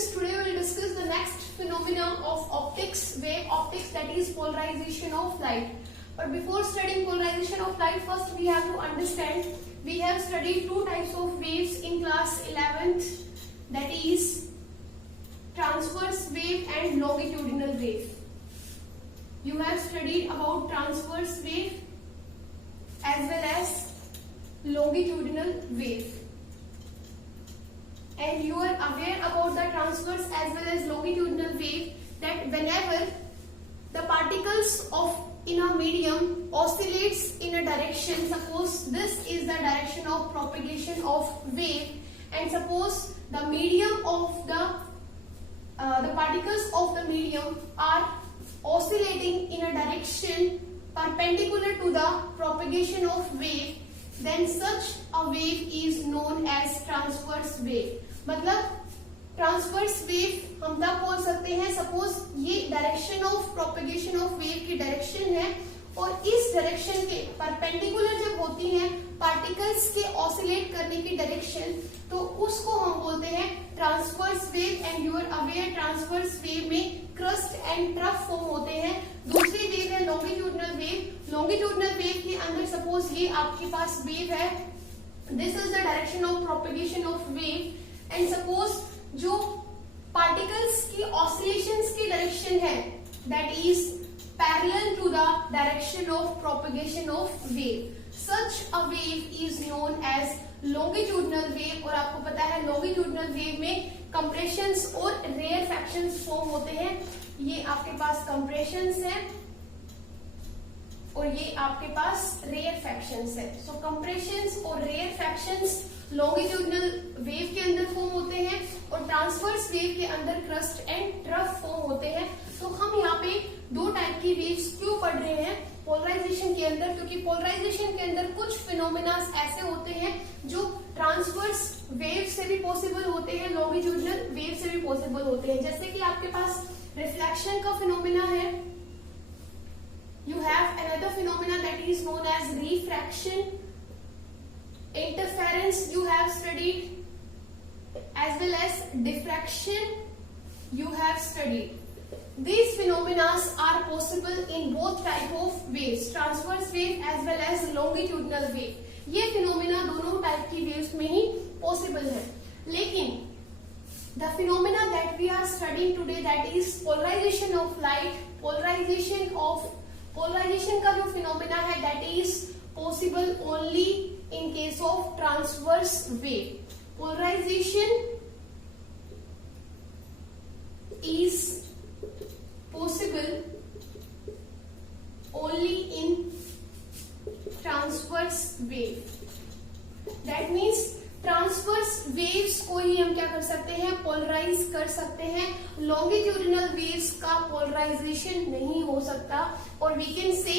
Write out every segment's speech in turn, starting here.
students, today we will discuss the next phenomena of optics, wave optics, that is polarization of light. But before studying polarization of light, first we have to understand, we have studied two types of waves in class 11th, that is transverse wave and longitudinal wave. You have studied about transverse wave as well as longitudinal wave. And you are aware about the transverse as well as longitudinal wave, that whenever the particles of in a medium oscillates in a direction, suppose this is the direction of propagation of wave, and suppose the medium of the particles of the medium are oscillating in a direction perpendicular to the propagation of wave, then such a wave is known as transverse wave. मतलब transverse wave हम तब बोल सकते हैं, suppose ये direction of propagation of wave की direction है और इस डायरेक्शन के परपेंडिकुलर जब होती है पार्टिकल्स के ऑसिलेट करने की डायरेक्शन, तो उसको हम बोलते हैं transverse wave. And you are aware transverse wave में क्रस्ट एंड ट्रफ फॉर्म होते हैं. दूसरी वेव है लॉन्गिट्यूडनल वेव. लॉन्गिट्यूडनल वेव के अंदर सपोज ये आपके पास वेव है, this is the direction of propagation of wave, and suppose जो पार्टिकल्स की ऑसिलेशंस की डायरेक्शन है that is parallel to the direction of propagation of wave, such a wave is known as longitudinal wave. और आपको पता है longitudinal wave में compressions और रेयरफैक्शंस फॉर्म होते हैं. ये आपके पास कंप्रेशंस है और ये आपके पास रेयरफैक्शंस है. सो कंप्रेशंस और रेयरफैक्शंस लॉन्गिट्यूडनल वेव के अंदर फॉर्म होते हैं और ट्रांसवर्स वेव के अंदर क्रस्ट एंड ट्रफ फॉर्म होते हैं. तो हम यहाँ पे दो टाइप की वेव्स क्यों पढ़ रहे हैं पोलराइजेशन के अंदर, क्योंकि पोलराइजेशन के अंदर कुछ फिनोमेना ऐसे होते हैं जो ट्रांसवर्स वेव से भी पॉसिबल होते हैं, लॉन्गिट्यूडनल वेव से भी पॉसिबल होते हैं. जैसे कि आपके पास रिफ्लेक्शन का फिनोमेना है, you have another phenomena that is known as refraction. Interference you have studied, as well as diffraction you have studied. These phenomena are possible in both type of waves, transverse wave as well as longitudinal wave. ये phenomena दोनों type की waves में ही possible है. लेकिन the phenomena that we are studying today, that is polarization of light, polarization का जो phenomena है that is possible only in case of transverse wave. Polarization is possible only in transverse wave. That means transverse waves को ही हम क्या कर सकते हैं, पोलराइज कर सकते हैं. लॉन्गिट्यूडिनल वेव्स का पोलराइजेशन नहीं हो सकता. और वी कैन से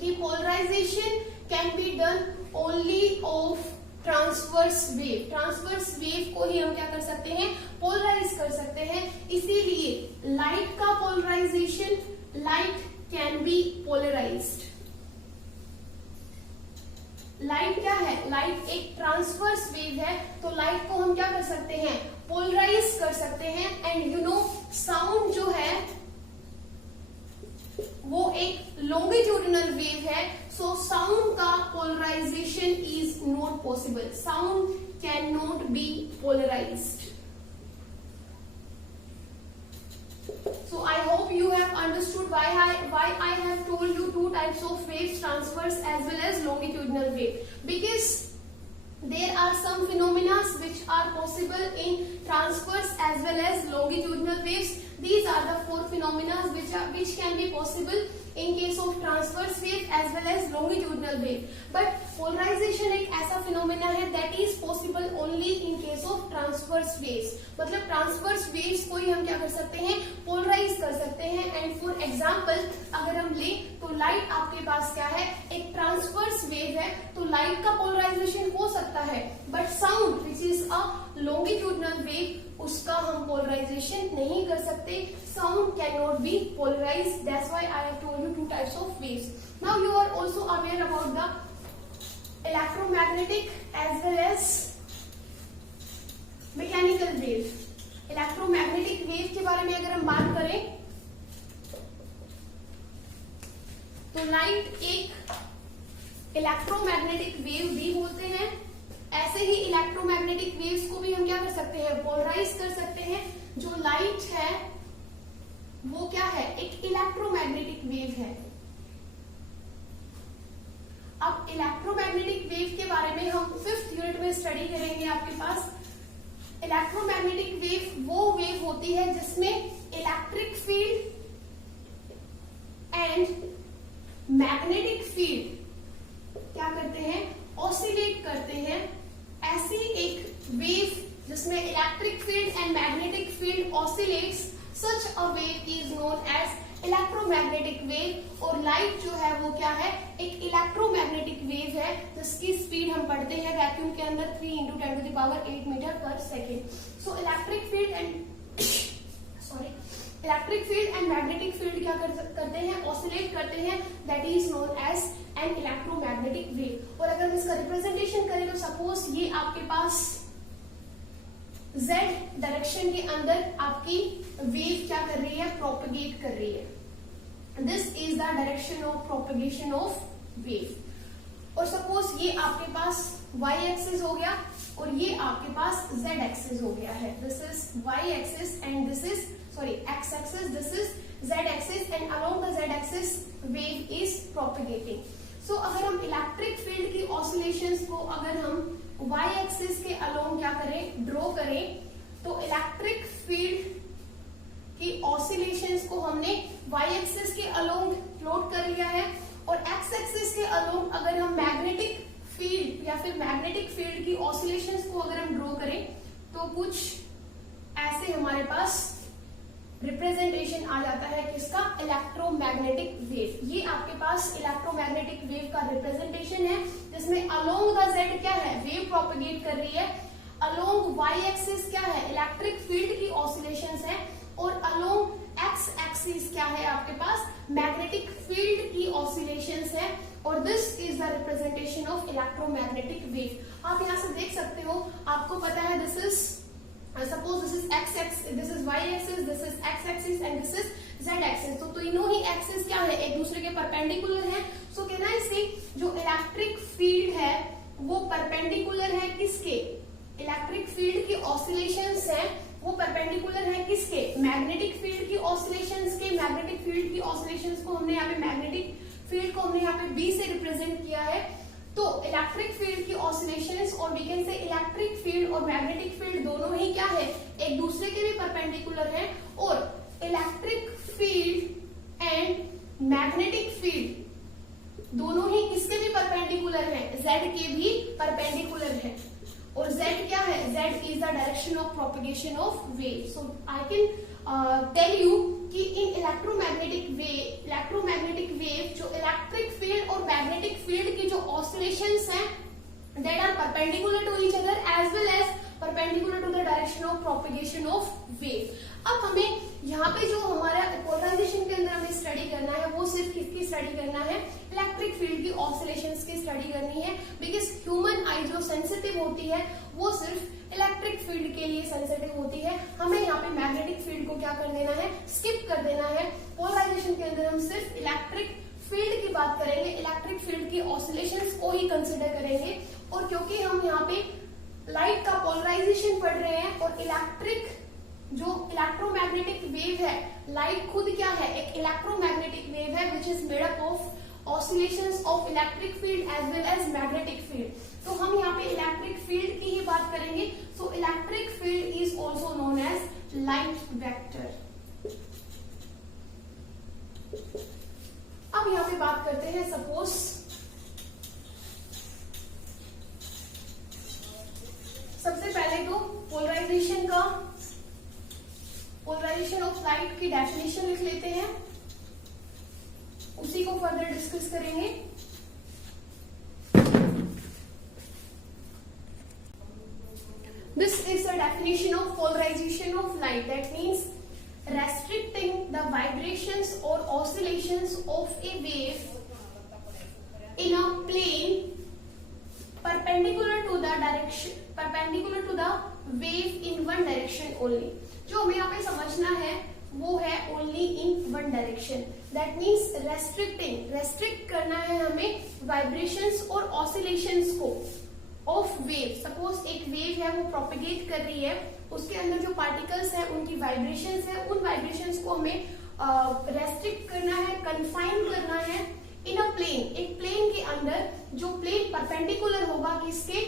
कि polarisation can be done only of transverse wave. Transverse wave को ही हम क्या कर सकते हैं, पोलराइज कर सकते हैं. इसीलिए लाइट का polarisation, light can be polarised. Light क्या है, लाइट एक ट्रांसवर्स वेव है, तो लाइट को हम क्या कर सकते हैं, पोलराइज कर सकते हैं. एंड यू नो साउंड जो है वो एक लॉन्गिट्यूडिनल वेव है, सो साउंड का polarisation is not possible. Sound can not be polarised. So I hope you have understood why I have told you two types of waves, transverse as well as longitudinal wave, because there are some phenomena which are possible in transverse as well as longitudinal waves. These are the four phenomena which can be possible in case of transverse wave as well as longitudinal wave. But polarization एक ऐसा phenomena है that is possible only in case of transverse waves. मतलब transverse waves को ही हम क्या कर सकते हैं, polarize कर सकते हैं. And for example अगर हम ले तो light आपके पास क्या है, एक transverse wave है, तो light का polarization हो सकता है. But sound which is a longitudinal wave, उसका हम पोलराइजेशन नहीं कर सकते. Sound can not be polarised. That's why I have told you two types of waves. Now you are also aware about the electromagnetic as well as mechanical wave. Electromagnetic wave के बारे में अगर हम बात करें तो लाइट एक electromagnetic wave भी बोलते हैं। ऐसे ही इलेक्ट्रोमैग्नेटिक वेव्स को भी हम क्या कर सकते हैं, पोलराइज कर सकते हैं। जो लाइट है वो क्या है, एक इलेक्ट्रोमैग्नेटिक वेव है। अब इलेक्ट्रोमैग्नेटिक वेव के बारे में हम 5th यूनिट में स्टडी करेंगे। आपके पास इलेक्ट्रोमैग्नेटिक वेव वो वेव होती है जिसमें electric field and magnetic field क्या करते हैं, ऑसिलेट करते हैं। ऐसी एक वेव जिसमें electric field and magnetic field oscillates, such a wave is known as electromagnetic wave. और लाइट जो है वो क्या है, एक इलेक्ट्रोमैग्नेटिक वेव है जिसकी स्पीड हम पढ़ते हैं वैक्यूम के अंदर 3 × 10⁸ मीटर पर second. So electric field and magnetic field क्या करते हैं, ऑसिलेट करते हैं। That is known as an electromagnetic wave. और अगर हम इसका रिप्रेजेंटेशन करें तो सपोज ये आपके पास Z डायरेक्शन के अंदर आपकी वेव क्या कर रही है, प्रोपगेट कर रही है। This is the direction of propagation of wave. और सपोज ये आपके पास y एक्सिस हो गया और ये आपके पास z एक्सिस हो गया है। This is y axis and this is x axis, this is z axis and along the z axis wave is propagating. So अगर हम इलेक्ट्रिक फील्ड की ऑसिलेशंस को अगर हम y एक्सिस के अलोंग क्या करें, ड्रॉ करें, तो इलेक्ट्रिक फील्ड की ऑसिलेशंस को हमने y एक्सिस के अलोंग प्लॉट कर लिया है। और x एक्सिस के अलोंग अगर हम मैग्नेटिक फील्ड या फिर मैग्नेटिक फील्ड की ऑसिलेशंस को अगर हम ड्रॉ करें तो कुछ ऐसे हमारे पास रिप्रेजेंटेशन आ जाता है किसका, इलेक्ट्रोमैग्नेटिक वेव। ये आपके पास इलेक्ट्रोमैग्नेटिक वेव का रिप्रेजेंटेशन है जिसमें अलोंग द z क्या है, वेव प्रोपगेट कर रही है। अलोंग y एक्सिस क्या है, इलेक्ट्रिक फील्ड की ऑसिलेशंस है। और अलोंग x एक्सिस क्या है, आपके पास मैग्नेटिक फील्ड की ऑसिलेशंस है। और this is the representation of electromagnetic wave. आप यहां से देख सकते हो, आपको पता है this is suppose this is x axis, this is y axis, this is x axis and this is z axis। तो तीनों ही एक्सिस क्या है, एक दूसरे के परपेंडिकुलर है। सो कहना है इससे जो इलेक्ट्रिक फील्ड है वो परपेंडिकुलर है किसके, इलेक्ट्रिक फील्ड की ऑसिलेशंस है वो परपेंडिकुलर है किसके, मैग्नेटिक फील्ड की ऑसिलेशंस के। मैग्नेटिक फील्ड की ऑसिलेशंस को हमने यहाँ पे मैग्नेटिक फील्ड को हमने यहाँ पे B से रिप्रेजेंट किया है। तो इलेक्ट्रिक फील्ड की ऑसिलेशंस और we can say electric field और मैग्नेटिक फील्ड दोनों ही क्या है, एक दूसरे के भी परपेंडिकुलर है। और electric field and magnetic field दोनों ही किसके भी परपेंडिकुलर है, Z के भी परपेंडिकुलर है। और Z क्या है, Z is the direction of propagation of wave. So I can tell you कि इन इलेक्ट्रोमैग्नेटिक वेव जो इलेक्ट्रिक फील्ड और मैग्नेटिक फील्ड की जो ऑसिलेशंस हैं that are perpendicular to each other as well as perpendicular to the direction of propagation of wave. अब हमें यहाँ पे जो हमारा पोलराइजेशन के अंदर हमें स्टडी करना है वो सिर्फ किसकी स्टडी करना है, इलेक्ट्रिक फील्ड की ऑसिलेशंस की स्टडी करनी है। बिकॉज ह्यूमन आई जो सेंसिटिव होती है वो सिर्फ इलेक्ट्रिक फील्ड के लिए सेंसिटिव होती है। हमें यहाँ पे मैग्नेटिक फील्ड को क्या कर देना है, स्किप कर देना है। पोलराइजेशन के अंदर हम सिर्फ इलेक्ट्रिक फील्ड की बात करेंगे, इलेक्ट्रिक फील्ड की ऑसिलेशंस को ही कंसिडर करेंगे। और क्योंकि हम यहाँ पे लाइट का पोलराइजेशन पढ़ रहे हैं और इलेक्ट्रिक जो इलेक्ट्रोमैग्नेटिक वेव है, लाइट खुद क्या है, एक इलेक्ट्रोमैग्नेटिक वेव है which is made up of oscillations of electric field as well as magnetic field. तो हम यहाँ पे इलेक्ट्रिक फील्ड की ही बात करेंगे। So electric field is also known as light vector. अब यहाँ पे बात करते हैं, सपोज सबसे पहले तो पोलराइजेशन ऑफ लाइट की डेफिनेशन लिख लेते हैं, उसी को फर्दर डिस्कस करेंगे। This is the definition of polarization of light. That means restricting the vibrations or oscillations of a wave in a plane perpendicular to the wave in one direction only. जो हमें यहाँ पे समझना है वो है only in one direction. That means restrict करना है हमें वाइब्रेशंस और ऑसिलेशंस को ऑफ वेव। सपोज एक वेव है वो प्रोपेगेट कर रही है, उसके अंदर जो पार्टिकल्स है उनकी वाइब्रेशंस है, उन वाइब्रेशंस को हमें रेस्ट्रिक्ट करना है, कन्फाइन करना है इन अ प्लेन, एक प्लेन के अंदर जो प्लेन परपेंडिकुलर होगा किसके,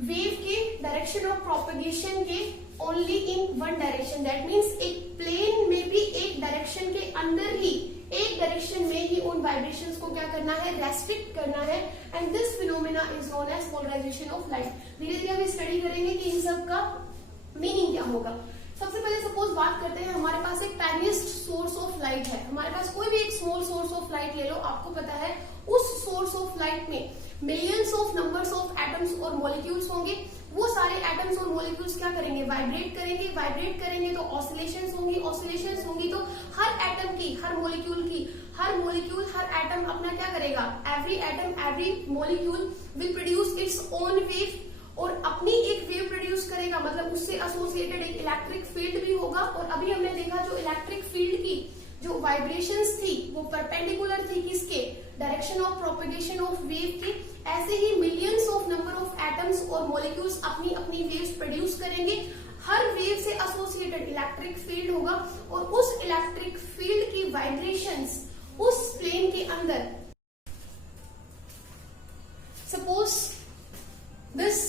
वेव के डायरेक्शन ऑफ प्रोपेगेशन के only in one direction. That means एक प्लेन में भी एक डायरेक्शन के अंदर ही, एक डायरेक्शन में ही उन वाइब्रेशंस को क्या करना है, रेस्ट्रिक्ट करना है। And this phenomena is known as polarisation of light. धीरे धीरे हम स्टडी करेंगे कि इन सब का मीनिंग क्या होगा। सबसे पहले सपोज बात करते हैं, हमारे पास एक टाइनिएस्ट सोर्स ऑफ लाइट है, हमारे पास कोई भी एक स्मॉल सोर्स ऑफ लाइट ले लो, आपको पता है उस सोर्स ऑफ लाइट में millions of numbers of atoms और मॉलिक्यूल्स होंगे। वो सारे एटम्स और मॉलिक्यूल्स क्या करेंगे, वाइब्रेट करेंगे तो ऑसिलेशंस होंगी तो हर एटम की, हर मॉलिक्यूल हर एटम अपना क्या करेगा, every atom every molecule will produce its own wave, और अपनी एक वेव प्रोड्यूस करेगा, मतलब उससे एसोसिएटेड एक इलेक्ट्रिक फील्ड भी होगा। और अभी हमने देखा जो इलेक्ट्रिक फील्ड की जो वाइब्रेशंस थी वो परपेंडिकुलर थी किसके, direction of propagation of wave की। ऐसे ही millions of number of atoms और मॉलिक्यूल्स अपनी अपनी वेव्स प्रोड्यूस करेंगे, हर वेव से एसोसिएटेड इलेक्ट्रिक फील्ड होगा, और उस इलेक्ट्रिक फील्ड की वाइब्रेशंस उस प्लेन के अंदर, suppose this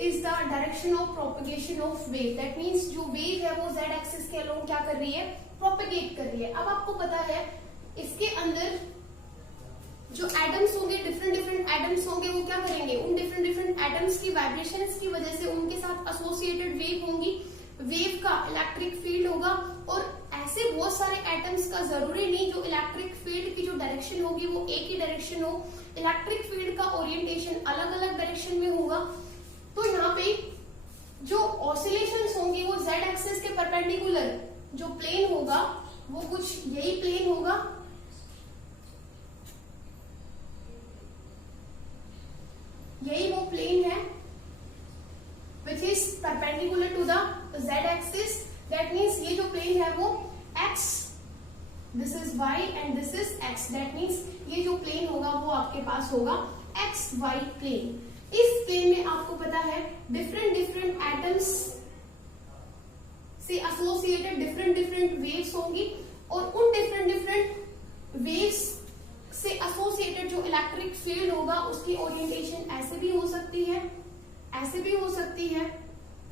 is the direction of propagation of wave. That means जो वेव है वो जेड एक्सिस के अलोंग क्या कर रही है, प्रोपेगेट कर रही है। अब आपको पता है इसके अंदर जो एटम्स होंगे, डिफरेंट एटम्स होंगे, वो क्या करेंगे, उन डिफरेंट एटम्स की वाइब्रेशंस की वजह से उनके साथ एसोसिएटेड वेव होंगी, वेव का इलेक्ट्रिक फील्ड होगा। और ऐसे बहुत सारे एटम्स का जरूरी नहीं जो इलेक्ट्रिक फील्ड की जो डायरेक्शन होगी वो एक ही डायरेक्शन हो, इलेक्ट्रिक फील्ड का ओरिएंटेशन अलग अलग डायरेक्शन में होगा। तो यहाँ पे जो ऑसिलेशंस होंगी वो जेड एक्सिस के परपेंडिकुलर जो प्लेन होगा वो कुछ यही प्लेन होगा, यही वो प्लेन है which is perpendicular to the Z axis. That means ये जो प्लेन है वो x, this is y and this is x। That means ये जो प्लेन होगा वो आपके पास होगा एक्स वाई प्लेन। इस प्लेन में आपको पता है डिफरेंट एटम्स से एसोसिएटेड डिफरेंट वेव्स होंगी, और उन डिफरेंट वेव्स से एसोसिएटेड जो इलेक्ट्रिक फील्ड होगा उसकी ओरिएंटेशन ऐसे भी हो सकती है, ऐसे भी हो सकती है,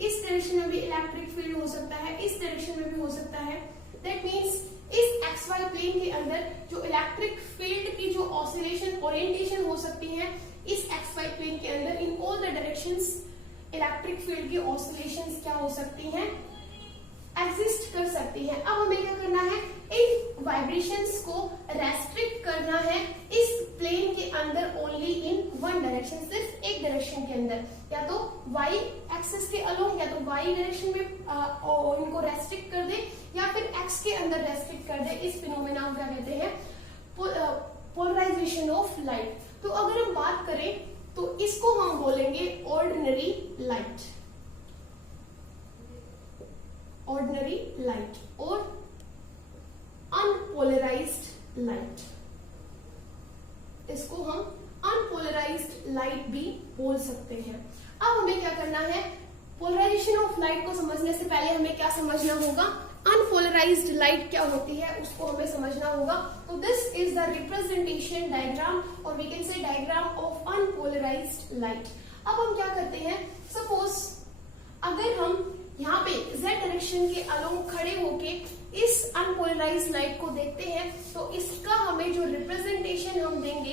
इस डायरेक्शन में भी इलेक्ट्रिक फील्ड हो सकता है, इस डायरेक्शन में भी हो सकता है। दैट मीन्स इस एक्स वाई प्लेन के अंदर जो इलेक्ट्रिक फील्ड की जो ऑसिलेशन ओरिएंटेशन हो सकती है, इस एक्स वाई प्लेन के अंदर in all the directions electric field की ऑसिलेशंस क्या हो सकती हैं, एग्जिस्ट कर सकती है। अब हमें क्या करना है, इन वाइब्रेशंस को रेस्ट्रिक्ट करना है इस प्लेन के अंदर ओनली इन वन डायरेक्शन, सिर्फ एक डायरेक्शन के अंदर, या तो वाई एक्सिस के अलोंग, या तो वाई डायरेक्शन में इनको रेस्ट्रिक्ट कर दे, या फिर एक्स के अंदर रेस्ट्रिक्ट कर दे। इस फिनोमेना को क्या कहते हैं, पोलराइजेशन ऑफ लाइट। तो अगर हम बात करें तो इसको हम बोलेंगे ऑर्डिनरी लाइट, ऑर्डिनरी लाइट और अनपोलराइज्ड लाइट, इसको हम अनपोलराइज्ड लाइट भी बोल सकते हैं। अब हमें क्या करना है, पोलराइजेशन ऑफ लाइट को समझने से पहले हमें क्या समझना होगा, अनपोलराइज्ड लाइट क्या होती है उसको हमें समझना होगा। तो this is the representation diagram, और we can say diagram of unpolarized light. अब हम क्या करते हैं, सपोज अगर हम यहाँ पे z डायरेक्शन के अलोंग खड़े होके इस अनपोलराइज्ड लाइट को देखते हैं, तो इसका हमें जो रिप्रेजेंटेशन हम देंगे,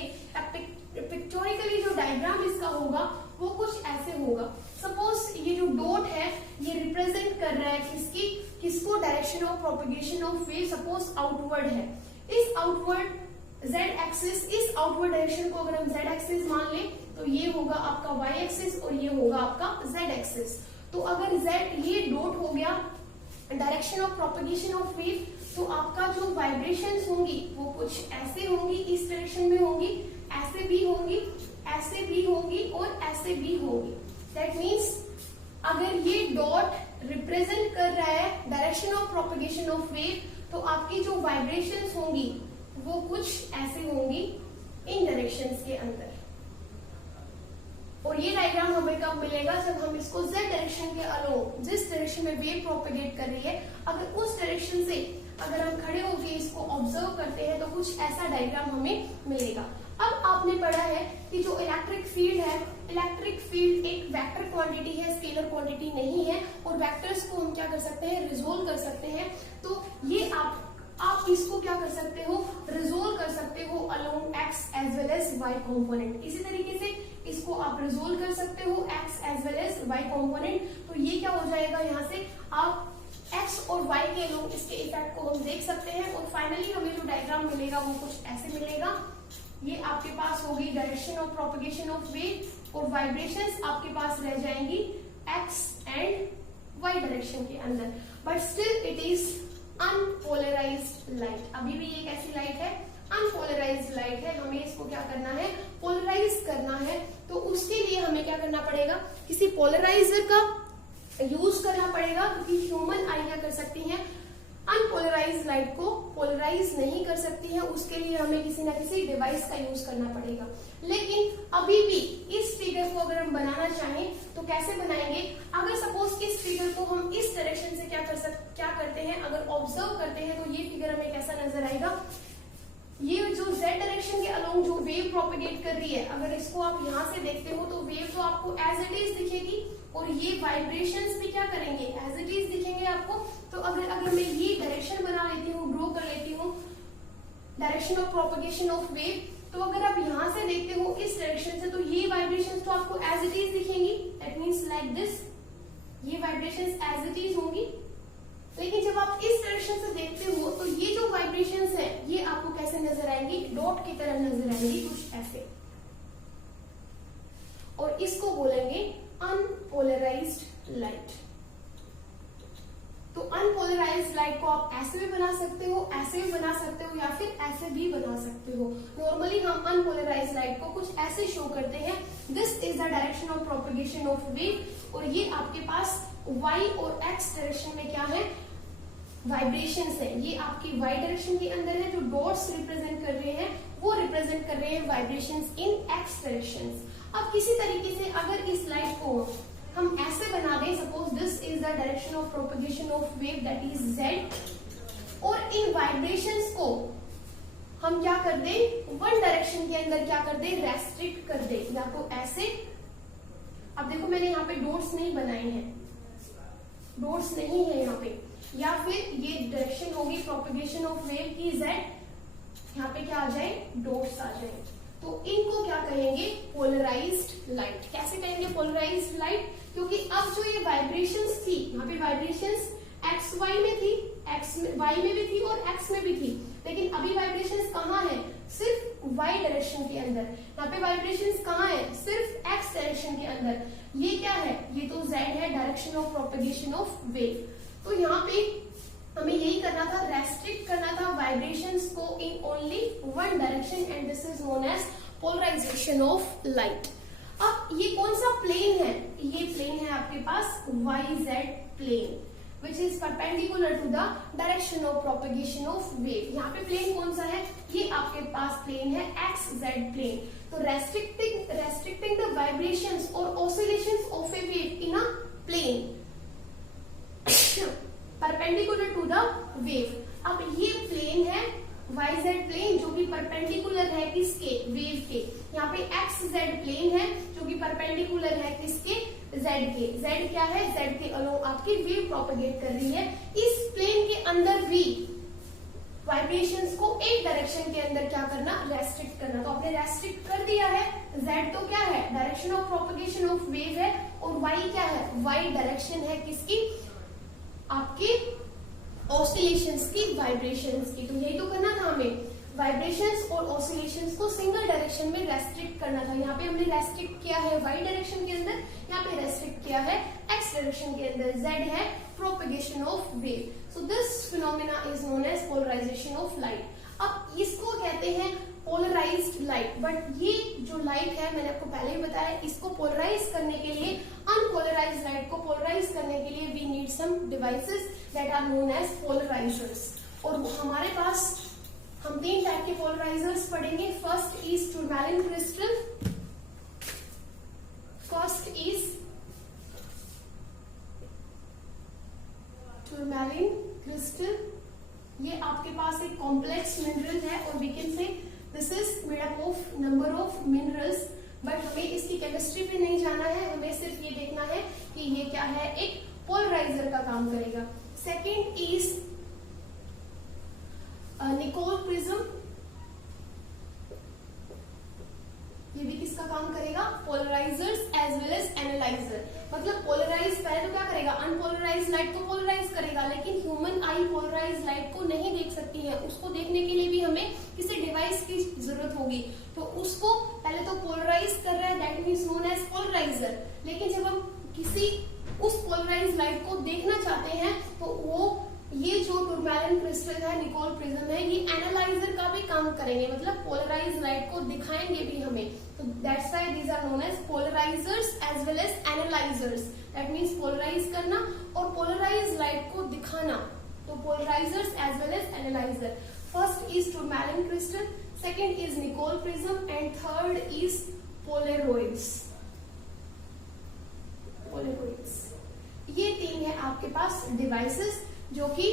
पिक्चोरिकली जो डायग्राम इसका होगा वो कुछ ऐसे होगा। सपोज ये जो डॉट है ये रिप्रेजेंट कर रहा है किसको, direction of propagation of wave. Suppose outward है, इस आउटवर्ड z एक्सिस, इस आउटवर्ड डायरेक्शन को अगर हम z एक्सिस मान ले तो ये होगा आपका y एक्सिस और ये होगा आपका z एक्सिस। तो अगर z ये डॉट हो गया direction of propagation of wave, तो आपका जो वाइब्रेशंस होंगी वो कुछ ऐसे होंगी, इस डायरेक्शन में होंगी, ऐसे भी होंगी, ऐसे भी होंगी और ऐसे भी होंगी। दैट मीन्स अगर ये डॉट रिप्रेजेंट कर रहा है direction of propagation of wave, तो आपकी जो वाइब्रेशंस होंगी वो कुछ ऐसे होंगी इन डायरेक्शंस के अंदर। और ये डायग्राम हमें कब मिलेगा, जब हम इसको z डायरेक्शन के अलोंग, जिस डायरेक्शन में वेव प्रोपगेट कर रही है, अगर उस डायरेक्शन से अगर हम खड़े होकर इसको ऑब्जर्व करते हैं तो कुछ ऐसा डायग्राम हमें मिलेगा। अब आपने पढ़ा है कि जो इलेक्ट्रिक फील्ड है, इलेक्ट्रिक फील्ड एक वेक्टर क्वांटिटी है, स्केलर क्वांटिटी नहीं है, और वेक्टर्स को हम क्या कर सकते हैं, रिजोल्व कर सकते हैं। तो ये आप इसको क्या कर सकते हो, रिजोल्व कर सकते हो along x as well as y component. इसी तरीके से इसको आप रिजोल्व कर सकते हो x as well as y component. तो ये क्या हो जाएगा, यहाँ से आप x और y के अलोंग इसके इफेक्ट को हम देख सकते हैं। और फाइनली हमें जो डायग्राम मिलेगा वो कुछ ऐसे मिलेगा। ये आपके पास होगी direction of propagation of wave, और वाइब्रेशंस आपके पास रह जाएंगी x एंड y डायरेक्शन के अंदर। But still it is unpolarised light. अभी भी ये कैसी लाइट है, अनपोलराइज्ड लाइट है। हमें इसको क्या करना है, पोलराइज करना है। तो उसके लिए हमें क्या करना पड़ेगा, किसी पोलराइजर का यूज करना पड़ेगा, क्योंकि ह्यूमन आई क्या कर सकती हैं, अनपोलराइज्ड लाइट को पोलराइज नहीं कर सकती है। उसके लिए हमें किसी ना किसी डिवाइस का यूज करना पड़ेगा। लेकिन अभी भी इस फिगर को अगर हम बनाना चाहें तो कैसे बनाएंगे, अगर सपोज इस फिगर को हम इस डायरेक्शन से क्या करते हैं, अगर ऑब्जर्व करते हैं तो ये फिगर हमें कैसा नजर आएगा। ये जो z डायरेक्शन के अलोंग जो वेव प्रोपगेट कर रही है, अगर इसको आप यहाँ से देखते हो तो वेव तो आपको एज इट इज दिखेगी, और ये वाइब्रेशंस भी क्या करेंगे, एज इट इज दिखेंगे आपको। तो अगर मैं ये डायरेक्शन बना लेती हूँ, ड्रॉ कर लेती हूँ direction of propagation of wave, तो अगर आप यहाँ से देखते हो इस डायरेक्शन से, तो ये वाइब्रेशंस तो आपको एज इट इज दिखेंगी। दैट मीन्स लाइक दिस, ये वाइब्रेशंस एज इट इज होंगी। लेकिन जब आप इस डायरेक्शन से देखते हो तो ये जो वाइब्रेशंस है ये आपको कैसे नजर आएंगी, डॉट की तरह नजर आएंगी, कुछ ऐसे। और इसको बोलेंगे अनपोलराइज्ड लाइट। तो अनपोलराइज्ड लाइट को आप ऐसे भी बना सकते हो, ऐसे भी बना सकते हो, या फिर ऐसे भी बना सकते हो। नॉर्मली हम अनपोलराइज्ड लाइट को कुछ ऐसे शो करते हैं, this is the direction of propagation of wave. और ये आपके पास y और x डायरेक्शन में क्या है, वाइब्रेशंस है। ये आपकी y डायरेक्शन के अंदर है, जो डॉट्स रिप्रेजेंट कर रहे हैं वो रिप्रेजेंट कर रहे हैं वाइब्रेशंस इन x डायरेक्शंस। अब किसी तरीके से अगर इस लाइट को हम ऐसे बना दें, suppose this is the direction of propagation of wave that is z, और इन वाइब्रेशंस को हम क्या कर दें, वन डायरेक्शन के अंदर क्या कर दें, रेस्ट्रिक्ट कर दें, या तो ऐसे। अब देखो मैंने यहाँ पे डॉट्स नहीं बनाए हैं, डॉट्स नहीं है यहाँ पे, या फिर ये डायरेक्शन होगी प्रोपगेशन ऑफ वेव की z, यहाँ पे क्या आ जाए, डॉट्स आ जाए। तो इनको क्या कहेंगे, पोलराइज्ड लाइट। कैसे कहेंगे पोलराइज्ड लाइट, क्योंकि अब जो ये वाइब्रेशंस थी, यहाँ पे वाइब्रेशंस एक्स वाई में थी, एक्स वाई में भी थी और एक्स में भी थी, लेकिन अभी वाइब्रेशंस कहाँ है, सिर्फ वाई डायरेक्शन के अंदर। यहाँ पे वाइब्रेशंस कहाँ है, सिर्फ एक्स डायरेक्शन के अंदर। ये क्या है, ये तो z है, direction of propagation of wave. तो यहाँ पे हमें यही करना था, रेस्ट्रिक्ट करना था वाइब्रेशंस को in only one direction, and this is known as polarisation of light. अब ये कौन सा प्लेन है, ये प्लेन है आपके पास YZ plane, which is perpendicular to the direction of propagation of wave। यहाँ पे प्लेन कौन सा है, ये आपके पास प्लेन है XZ प्लेन। तो restricting the vibrations or oscillations of a wave in a plane perpendicular to the wave। अब ये प्लेन है YZ प्लेन, जो कि परपेंडिकुलर है किसके, वेव के। यहाँ पे XZ प्लेन है जो कि परपेंडिकुलर है किसके, Z के। Z क्या है, Z के अलोंग आपकी वेव प्रोपगेट कर रही है। इस प्लेन के अंदर भी वाइब्रेशंस को एक डायरेक्शन के अंदर क्या करना, रेस्ट्रिक्ट करना। तो आपने रेस्ट्रिक्ट कर दिया है। Z तो क्या है, direction of propagation of wave है, और Y क्या है, Y डायरेक्शन है किसकी, आपकी ऑसिलेशंस की, वाइब्रेशंस की। तो यही तो करना था हमें, वाइब्रेशंस और ऑसिलेशंस को सिंगल डायरेक्शन में रेस्ट्रिक्ट करना था। यहाँ पे हमने रेस्ट्रिक्ट किया है वाई डायरेक्शन के अंदर, यहाँ पे रेस्ट्रिक्ट किया है एक्स डायरेक्शन के अंदर। Z है propagation of wave. So this phenomena is known as polarisation of light. अब इसको कहते हैं पोलराइज्ड लाइट, बट ये जो लाइट है मैंने आपको पहले ही बताया, इसको पोलराइज करने के लिए, अनपोलराइज्ड लाइट को पोलराइज करने के लिए we need some devices that are known as polarizers. और हमारे पास हम 3 टाइप के पोलराइजर्स पढ़ेंगे। First is tourmaline crystal, first is tourmaline crystal. ये आपके पास एक कॉम्प्लेक्स मिनरल है और we can say this is made up of number of minerals, but हमें इसकी केमिस्ट्री पे नहीं जाना है, हमें सिर्फ ये देखना है कि ये क्या है, एक पोलराइजर का काम करेगा। सेकेंड इज निकोल प्रिज्म, ये भी किसका काम करेगा, पोलराइजर्स एज वेल एज एनालाइजर। मतलब पोलराइज पहले तो क्या करेगा, अनपोलराइज लाइट को पोलराइज करेगा, लेकिन ह्यूमन आई पोलराइज लाइट को नहीं देख सकती है, उसको देखने के लिए भी हमें किसी डिवाइस की जरूरत होगी, तो उसको पहले तो पोलराइज कर रहा है, that means known as polariser. लेकिन जब हम किसी उस पोलराइज लाइट को देखना चाहते हैं तो वो ये जो टूरमैलिन क्रिस्टल है, निकोल प्रिज्म है, ये एनालाइजर का भी काम करेंगे, मतलब पोलराइज लाइट को दिखाएंगे भी हमें, तो that's why these are known as polarizers as well as analyzers. That means polarize करना और पोलराइज लाइट को दिखाना, तो polarizers as well as analyzer. First is tourmaline crystal, second is Nicol prism and third is polaroids. ये 3 है आपके पास devices जो कि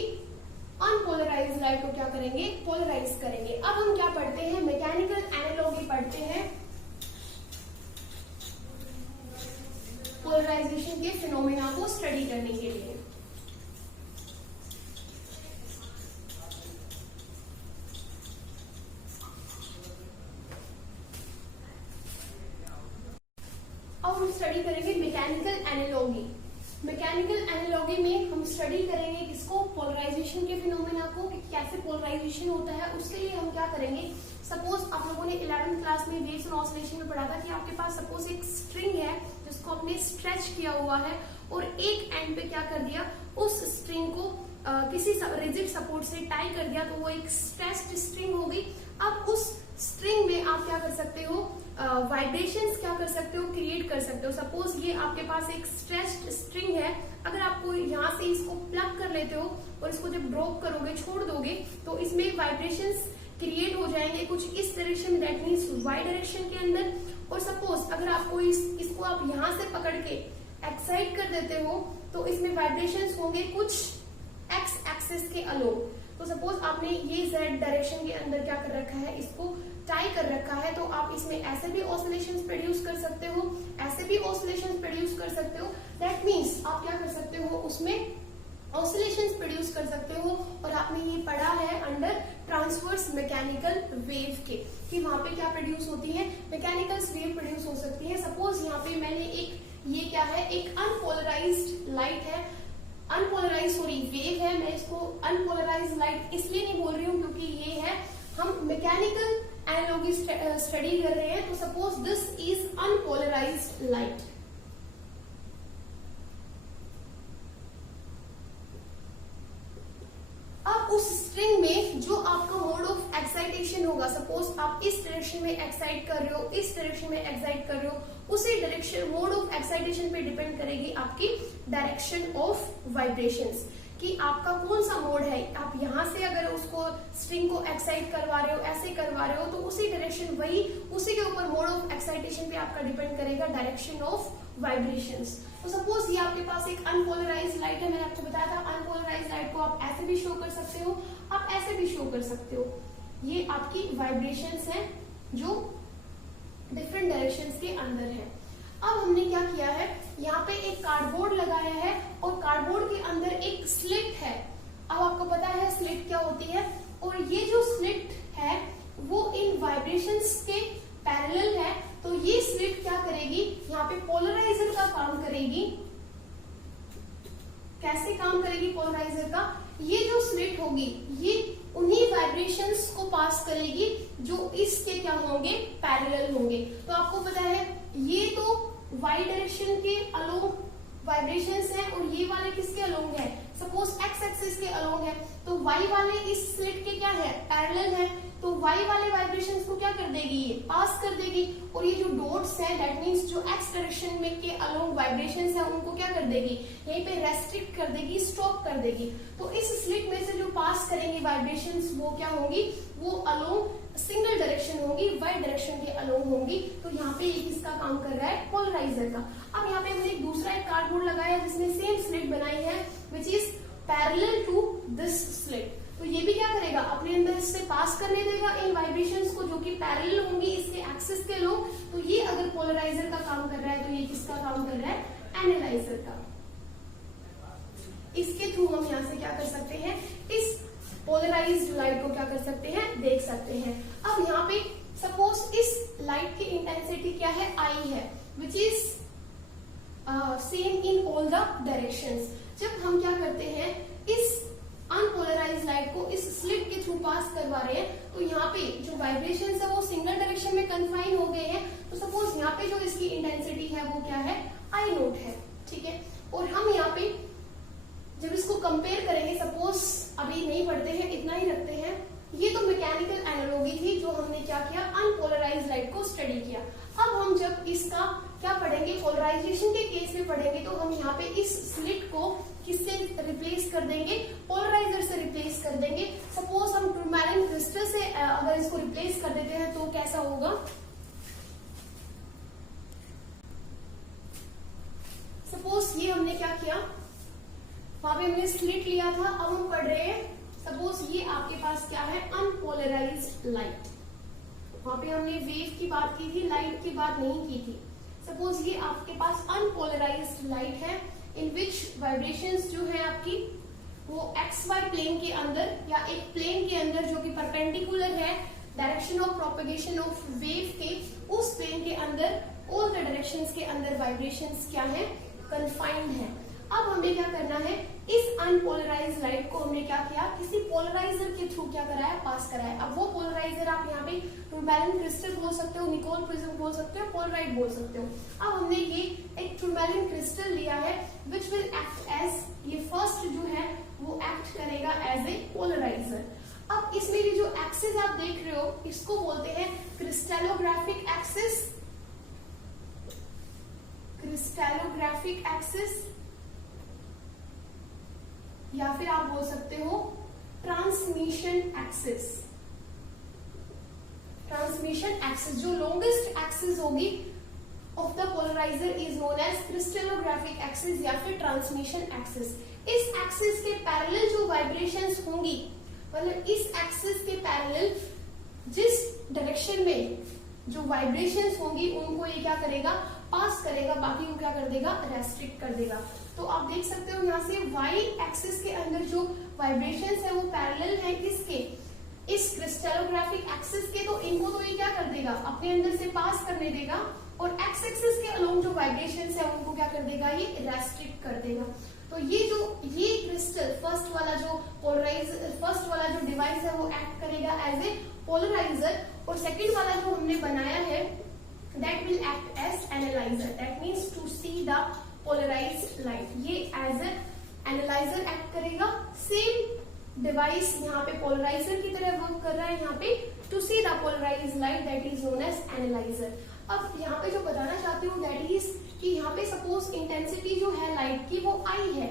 अनपोलराइज लाइट को क्या करेंगे, पोलराइज करेंगे। अब हम क्या पढ़ते हैं, मैकेनिकल एनालॉजी पढ़ते हैं पोलराइजेशन के फिनोमेना को स्टडी करने के लिए। अब हम स्टडी करेंगे मैकेनिकल एनालॉजी। मैकेनिकल एनालॉजी में हम स्टडी करेंगे किसको, पोलराइजेशन के फिनोमेना को, कि कैसे पोलराइजेशन होता है। उसके लिए हम क्या करेंगे, सपोज आप लोगों ने 11th क्लास में वेव्स और ऑसिलेशन में पढ़ा था कि आपके पास सपोज एक स्ट्रिंग है जिसको आपने स्ट्रेच किया हुआ है और एक एंड पे क्या कर दिया, उस स्ट्रिंग को किसी रिजिड सपोर्ट से टाई कर दिया, तो वो एक स्ट्रेच्ड स्ट्रिंग हो गई। अब उस स्ट्रिंग में आप क्या कर सकते हो, वाइब्रेशंस क्या कर सकते हो, क्रिएट कर सकते हो। सपोज ये आपके पास एक स्ट्रेच्ड स्ट्रिंग है, अगर आपको यहाँ से इसको प्लग कर लेते हो और इसको जब ड्रॉप करोगे, छोड़ दोगे, तो इसमें वाइब्रेशंस क्रिएट हो जाएंगे कुछ इस डायरेक्शन में, दैट मीन्स वाई डायरेक्शन के अंदर। और सपोज अगर आपको इसको आप यहाँ से पकड़ के एक्साइट कर देते हो तो इसमें वाइब्रेशंस होंगे कुछ एक्स एक्सिस के अलोंग। तो सपोज आपने ये जेड डायरेक्शन के अंदर क्या कर रखा है, इसको टाई कर रखा है, तो आप इसमें ऐसे भी ऑसिलेशंस प्रोड्यूस कर सकते हो, ऐसे भी ऑसिलेशंस प्रोड्यूस कर सकते हो। दैट मीन्स आप क्या कर सकते हो, उसमें ऑसिलेशंस प्रोड्यूस कर सकते हो। और आपने ये पढ़ा है अंडर ट्रांसवर्स मैकेनिकल वेव के, कि वहां पे क्या प्रोड्यूस होती है, मैकेनिकल वेव प्रोड्यूस हो सकती है। सपोज यहाँ पे मैंने ये क्या है, एक अनपोलराइज्ड लाइट है, अनपोलराइज वेव है, मैं इसको अनपोलराइज लाइट इसलिए नहीं बोल रही हूँ क्योंकि ये है, हम मैकेनिकल एनालॉजी स्टडी कर रहे हैं। तो suppose this is unpolarised light. अब उस स्ट्रिंग में जो आपका मोड ऑफ एक्साइटेशन होगा, सपोज आप इस डायरेक्शन में एक्साइट कर रहे हो, इस डायरेक्शन में एक्साइट कर रहे हो, उसी डायरेक्शन मोड ऑफ एक्साइटेशन पे डिपेंड करेगी आपकी डायरेक्शन ऑफ वाइब्रेशंस, कि आपका कौन सा मोड है। आप यहाँ से अगर उसको स्ट्रिंग को एक्साइट करवा रहे हो, ऐसे करवा रहे हो, तो उसी डायरेक्शन वही, उसी के ऊपर मोड ऑफ एक्साइटेशन पे आपका डिपेंड करेगा डायरेक्शन ऑफ वाइब्रेशंस। तो सपोज ये आपके पास एक अनपोलराइज्ड लाइट है, मैंने आपको बताया था अनपोलराइज्ड लाइट को आप ऐसे भी शो कर सकते हो, आप ऐसे भी शो कर सकते हो। ये आपकी वाइब्रेशंस हैं जो डिफरेंट डायरेक्शंस के अंदर है। अब हमने क्या किया है, यहाँ पे एक कार्डबोर्ड लगाया है और कार्डबोर्ड के अंदर एक स्लिट है। अब आपको पता है स्लिट क्या होती है, और ये जो स्लिट है वो इन वाइब्रेशंस के पैरेलल है। तो ये स्लिट क्या करेगी, यहाँ पे पोलराइजर का काम करेगी। कैसे काम करेगी पोलराइजर का, ये जो स्लिट होगी ये उन्हीं वाइब्रेशंस को पास करेगी जो इसके क्या होंगे, पैरेलल होंगे। तो आपको पता है ये तो वाई डायरेक्शन के अलोंग वाइब्रेशंस हैं और ये वाले किसके अलोंग है, सपोज एक्स एक्सिस के अलोंग है, तो वाई वाले इस स्लिट के क्या है, पैरेलल है। तो y वाले वाइब्रेशंस को क्या कर देगी, ये पास कर देगी, और ये जो डॉट्स हैं दैट मींस जो x डायरेक्शन में के अलोंग वाइब्रेशंस हैं उनको क्या कर देगी, यहीं पे रेस्ट्रिक्ट कर देगी, स्टॉप कर देगी। तो इस स्लिट में से जो पास करेंगे वाइब्रेशंस वो क्या होंगी, वो अलोंग सिंगल डायरेक्शन होंगी, y डायरेक्शन के अलोंग होंगी। तो यहाँ पे ये किसका काम कर रहा है, पोलराइजर का। अब यहाँ पे हमने एक दूसरा एक कार्डबोर्ड लगाया जिसमें सेम स्लिट बनाई है which is parallel to this slit. तो ये भी क्या करेगा, अपने अंदर से पास करने देगा इन वाइब्रेशंस को जो कि पैरेलल होंगी इसके एक्सिस के लोग। तो ये अगर पोलराइजर का काम कर रहा है तो ये किसका काम कर रहा है, एनालाइजर का। इसके थ्रू हम यहाँ से क्या कर सकते हैं, इस पोलराइज्ड लाइट को क्या कर सकते हैं, देख सकते हैं। अब यहाँ पे सपोज इस लाइट की इंटेंसिटी क्या है, I है, which is same in all the directions. जब हम क्या करते हैं, इस अनपोलराइज लाइट को इस स्लिट के थ्रू पास करवा रहे हैं, तो यहाँ पे जो वाइब्रेशंस है वो सिंगल डायरेक्शन में कन्फाइन हो गए हैं। तो सपोज यहाँ पे जो इसकी इंटेंसिटी है वो क्या है, I नोट है, ठीक है। और हम यहाँ पे जब इसको कंपेयर करेंगे, सपोज अभी नहीं पढ़ते हैं, इतना ही रखते हैं। ये तो मैकेनिकल एनालॉजी थी जो हमने क्या किया, अनपोलराइज लाइट को स्टडी किया। अब हम जब इसका क्या पढ़ेंगे, पोलराइजेशन के केस में पढ़ेंगे, तो हम यहाँ पे इस स्लिट को किससे रिप्लेस कर देंगे, पोलराइजर से रिप्लेस कर देंगे। सपोज हम टूरमैलिन क्रिस्टल से अगर इसको रिप्लेस कर देते हैं तो कैसा होगा, सपोज ये हमने क्या किया, वहां पे हमने स्लिट लिया था, अब हम पढ़ रहे हैं सपोज ये आपके पास क्या है, अनपोलराइज्ड लाइट। वहां पे हमने वेव की बात की थी, लाइट की बात नहीं की थी। सपोज ये आपके पास अनपोलराइज्ड लाइट है इन विच वाइब्रेशंस जो है आपकी वो XY प्लेन के अंदर या एक प्लेन के अंदर जो कि परपेंडिकुलर है direction of propagation of wave के, उस प्लेन के अंदर ऑल द डायरेक्शंस के अंदर वाइब्रेशंस क्या है, कन्फाइंड है। अब हमें क्या करना है, इस अनपोलराइज्ड लाइट को हमने क्या किया, किसी पोलराइजर के थ्रू क्या कराया, पास कराया। अब वो पोलराइजर आप यहाँ पे टूरमैलिन क्रिस्टल बोल सकते हो, निकोल प्रिज्म बोल सकते हो, पोलराइट बोल सकते हो। अब हमने ये एक टूरमैलिन क्रिस्टल लिया है विच विल एक्ट एज, ये फर्स्ट जो है वो एक्ट करेगा एज ए पोलराइजर। अब इसमें ये जो एक्सिस आप देख रहे हो इसको बोलते हैं क्रिस्टलोग्राफिक एक्सिस, क्रिस्टलोग्राफिक एक्सिस, या फिर आप बोल सकते हो ट्रांसमिशन एक्सिस। ट्रांसमिशन एक्सिस जो लॉन्गेस्ट एक्सिस होगी of the polariser is known as crystallographic axis या फिर ट्रांसमिशन एक्सिस। इस एक्सिस के पैरेलल जो वाइब्रेशंस होंगी, मतलब इस एक्सिस के पैरेलल जिस डायरेक्शन में जो वाइब्रेशंस होंगी उनको ये क्या करेगा, पास करेगा, बाकी को क्या कर देगा, रेस्ट्रिक्ट कर देगा। तो आप देख सकते हो यहाँ से y एक्सिस के अंदर जो वाइब्रेशंस है वो पैरेलल है किसके, इस क्रिस्टलोग्राफिक एक्सिस के। तो इनको तो ये क्या कर देगा, अपने अंदर से पास करने देगा, और x एक्सिस के अलोंग जो वाइब्रेशंस है उनको क्या कर देगा, ये रेस्ट्रिक्ट कर देगा। तो ये क्रिस्टल फर्स्ट वाला जो फर्स्ट वाला जो डिवाइस है वो एक्ट करेगा एज ए पोलराइजर, और सेकेंड वाला जो हमने बनाया है that will act as analyser, that means to see the polarised light. ये एज ए एनालाइजर एक्ट करेगा। सेम डिवाइस यहाँ पे पोलराइजर की तरह वर्क कर रहा है, यहाँ पे to see the polarised light that is known as analyser. अब यहाँ पे जो बताना चाहती हूँ दैट इज कि यहाँ पे सपोज इंटेंसिटी जो है लाइट की वो I है,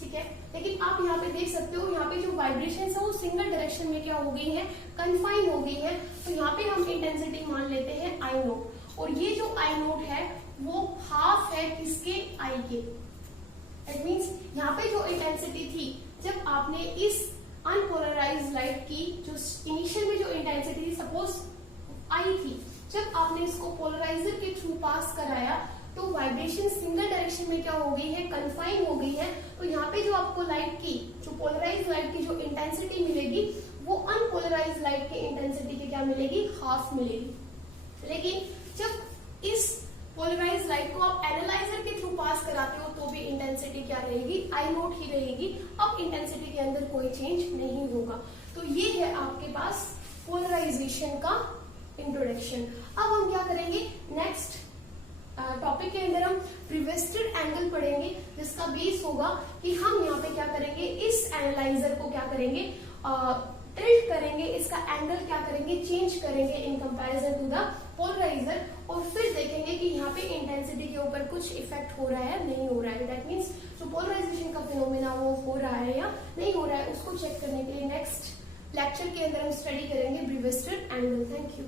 ठीक है, लेकिन आप यहाँ पे देख सकते हो यहाँ पे जो वाइब्रेशन है वो सिंगल डायरेक्शन में क्या हो गई है, कन्फाइन हो गई है। तो यहाँ पे हम इंटेंसिटी मान लेते हैं I नोट, और ये जो I नोट है वो हाफ है किसके, I के। इट मीन्स यहाँ पे जो इंटेंसिटी थी जब आपने इस अनपोलराइज्ड लाइट की जो इनिशियल में जो इंटेंसिटी सपोज I थी, जब आपने इसको पोलराइजर के थ्रू पास कराया तो वाइब्रेशन सिंगल डायरेक्शन में क्या हो गई है, कन्फाइन हो गई है। तो यहाँ पे जो आपको लाइट की जो पोलराइज्ड लाइट की जो इंटेंसिटी मिलेगी वो अनपोलराइज्ड लाइट के इंटेंसिटी की क्या मिलेगी, हाफ मिलेगी। लेकिन जब इस पोलराइज्ड लाइट को आप एनालाइजर के थ्रू पास कराते हो तो भी इंटेंसिटी क्या रहेगी, I नोट ही रहेगी। अब इंटेंसिटी के अंदर कोई चेंज नहीं होगा। तो ये है आपके पास पोलराइजेशन का इंट्रोडक्शन। अब हम क्या करेंगे, नेक्स्ट टॉपिक के अंदर हम प्रिवेस्टेड एंगल पढ़ेंगे, जिसका बेस होगा कि हम यहाँ पे क्या करेंगे, इस एनालाइजर को क्या करेंगे, टिल्ट करेंगे, इसका एंगल क्या करेंगे, चेंज करेंगे in comparison to the polariser, और फिर देखेंगे कि यहाँ पे इंटेंसिटी के ऊपर कुछ इफेक्ट हो रहा है नहीं हो रहा है। दैट मीन्स जो पोलराइजेशन का फिनोमेना वो हो रहा है या नहीं हो रहा है, उसको चेक करने के लिए नेक्स्ट लेक्चर के अंदर हम स्टडी करेंगे ब्रीविस्टर एंगल। Thank you.